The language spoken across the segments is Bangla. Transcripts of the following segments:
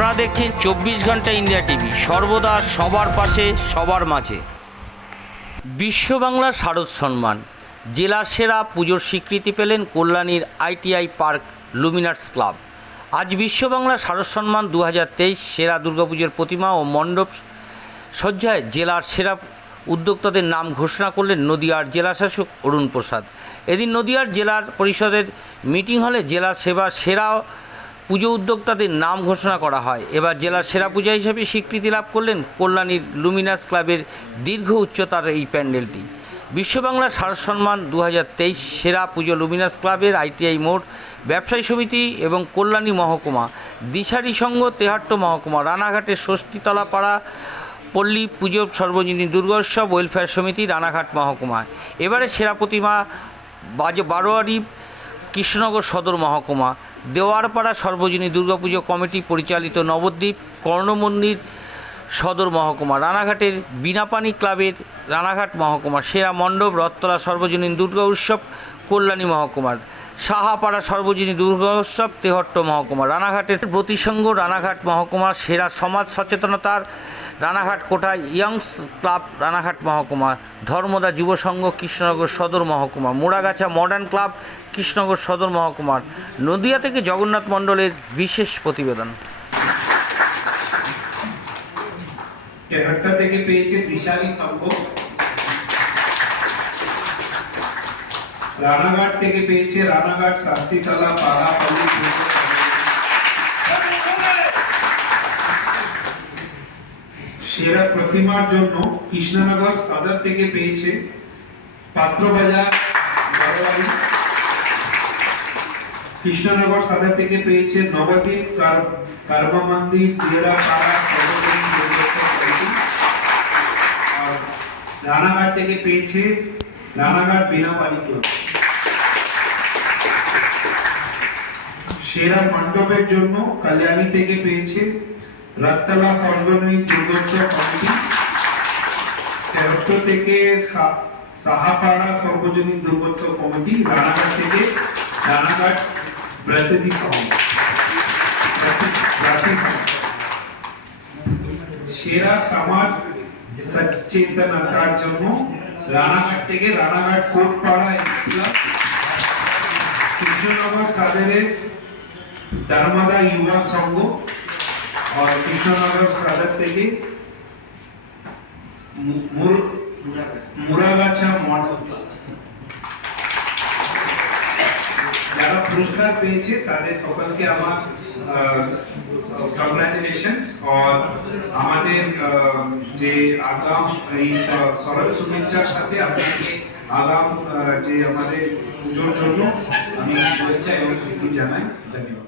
আপনারা দেখছেন চব্বিশ ঘণ্টা ইন্ডিয়া টিভি। সর্বদা সবার পাশে, সবার মাঝে। বিশ্ব বাংলা শারদ সম্মান জেলার সেরা পুজোর স্বীকৃতি পেলেন কল্যাণীর আইটিআই পার্ক লুমিনার্স ক্লাব। আজ বিশ্ব বাংলা শারদ সম্মান দু হাজার তেইশ সেরা দুর্গাপুজোর প্রতিমা ও মণ্ডপ সজ্জায় জেলার সেরা উদ্যোক্তাদের নাম ঘোষণা করলেন নদিয়ার জেলাশাসক অরুণ প্রসাদ। এদিন নদিয়ার জেলার পরিষদের মিটিং হলে জেলা সেবা সেরা পুজো উদ্যোক্তাদের নাম ঘোষণা করা হয়। এবার জেলার সেরা পূজা হিসেবে স্বীকৃতি লাভ করলেন কল্যাণীর লুমিনাস ক্লাবের দীর্ঘ উচ্চতার এই প্যান্ডেলটি। বিশ্ববাংলা সার সম্মান দু হাজার তেইশ সেরা পুজো লুমিনাস ক্লাবের আইটিআই মোড়, ব্যবসায়ী সমিতি এবং কল্যাণী মহকুমা, দিশারি সংঘ, তেহাট্ট মহকুমা, রানাঘাটের ষষ্ঠীতলা পাড়া পল্লী পুজো সর্বজনীন দুর্গোৎসব, ওয়েলফেয়ার সমিতি, রানাঘাট মহকুমা। এবারে সেরা প্রতিমা বাজ বারোয়ারি কৃষ্ণনগর সদর মহকুমা। দেওয়ারপাড়া সর্বজনীন দুর্গাপুজো কমিটি পরিচালিত নবদ্বীপ কর্ণমন্দির সদর মহকুমা। রানাঘাটের বিনাপানি ক্লাবের রানাঘাট মহকুমা। সেরা মণ্ডপ, রথতলা সর্বজনীন দুর্গা উৎসব, কল্যাণী মহকুমার। সাহাপাড়া সর্বজনীন দুর্গা উৎসব, তেহট্ট মহকুমা। রানাঘাটের প্রতিসংঘ, রানাঘাট মহকুমা সেরা সমাজ সচেতনতার রানাঘাট কোটা ইয়াংস ক্লাব, রানাঘাট মহকুমা, ধর্মদা যুব সংঘ কৃষ্ণনগর সদর মহকুমা, মোড়াগাছা মডার্ন ক্লাব, কৃষ্ণনগর সদর মহকুমার নদিয়া থেকে জগন্নাথ মণ্ডলের বিশেষ প্রতিবেদন। থেকে পেয়েছে সংঘ রানাঘাট থেকে পেয়েছে রানাঘাট শাস্তিতলা পাড়াপল্লী সেরা প্রতিমার জন্য কৃষ্ণনগর সদর থেকে পেয়েছে পাত্রবাজার কৃষ্ণনগর সদর থেকে পেয়েছে নবদ্বীপ কার- কারবা মন্দির দিয়েরা পাড়া সর্বজনীন দুর্গোৎসব কমিটি। আর রানাঘাট থেকে পেয়েছে রানাঘাট বিনাপানি ক্লাব সেরা মণ্ডপের জন্য কল্যাণী থেকে পেয়েছে রাস্তালা সার্বজনীন দুর্গোৎসব কমিটি তেরোশো থেকে সাহাপাড়া সর্বজনীন দুর্গোৎসব কমিটি রানাঘাট থেকে রানাঘাট ব্রাতদি সেরা সমাজ সচেতনতার জন্য রানাঘাট থেকে রানাঘাট কোটপাড়া ইসলাম কৃষ্ণনগর সাদেরের ধর্মদা ইউবা সংঘ। और कृष्णनगर सदर থেকে মু- মুর- মুরাগাছা মডেল যারা পুরস্কার পেয়েছে তাদের সকলকে আমার কংগ্রাচুলেশনস আর আমাদের আহ, যে আগাম এই স- সরল শুভেচ্ছার সাথে আপনাকে আগাম আহ, যে আমাদের পুজোর জন্য আমি শুভেচ্ছা এবং প্রীতি জানাই ধন্যবাদ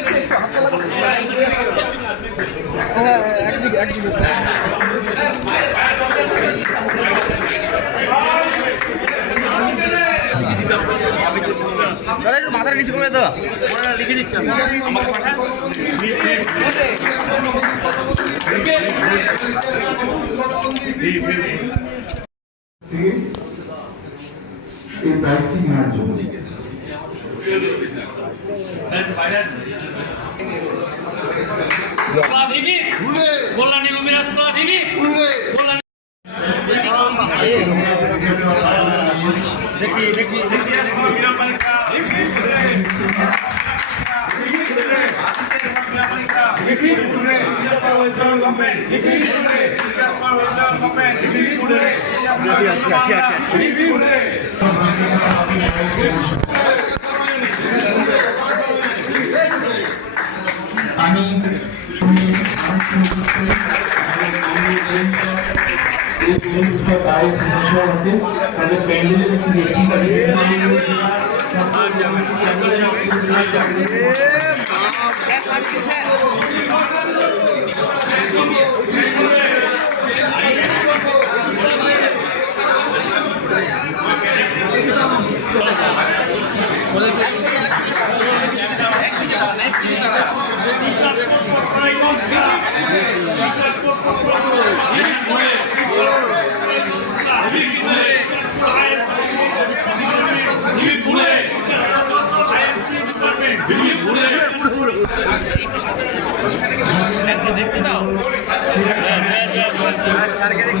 দাদা একটু মাথাটা নিচু করে দাও। লিখে দিচ্ছে এই প্রাইজটি নেওয়ার জন্য কল্যাণী ক্লাব কল্যাণী আমি এই পুরো তাই সমস্যা হতে তাদের প্যান্ডেলের একটি দাও। স্যারকে খুব